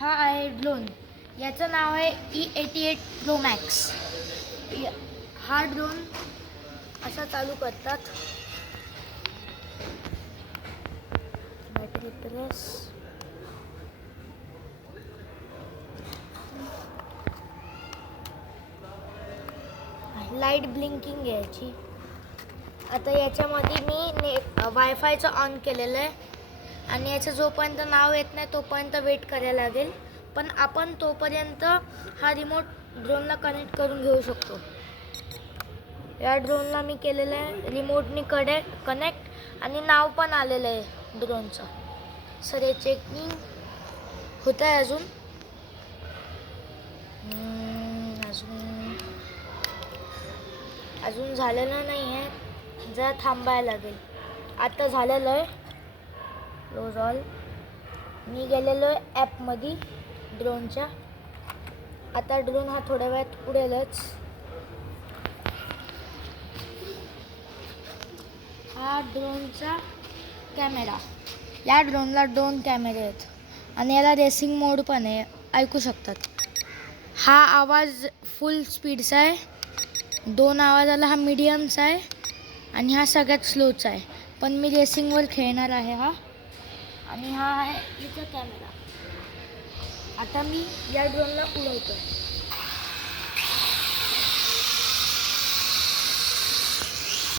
हा आहे ड्रोन. याचं नाव आहे E eighty eight pro max हा ड्रोन असा चालू करतात. बॅटरी प्रेस लाइट ब्लिंकिंग याची आता याच्यामध्ये मी ने वायफायचं ऑन केलेलं आहे. आणि याचं जोपर्यंत नाव येत नाही तोपर्यंत वेट करायला लागेल. पण आपण तोपर्यंत हा रिमोट ड्रोनला कनेक्ट करून घेऊ शकतो. या ड्रोनला मी केलेलं आहे. रिमोटनी कडे कनेक्ट आणि नाव पण आलेलं आहे ड्रोनचं सर हे चेकिंग होत आहे अजून? अजून अजून झालेलं नाही आहे जरा थांबायला लागेल. आता झालेलं आहे. क्लोज ऑल मी गेलेलो आहे ॲपमध्ये ड्रोनच्या. आता ड्रोन हा थोड्या वेळात उडेलच. हा ड्रोनचा कॅमेरा. या ड्रोनला दोन कॅमेरे आहेत. आणि याला रेसिंग मोड पण आहे. ऐकू शकतात. हा आवाज फुल स्पीडचा आहे. दोन आवाजाला हा मीडियमचा आहे. आणि हा सगळ्यात स्लोचा आहे. पण मी रेसिंगवर खेळणार आहे हा. आणि हा आहे इथं कॅमेरा. आता मी या ड्रोनला उडवतो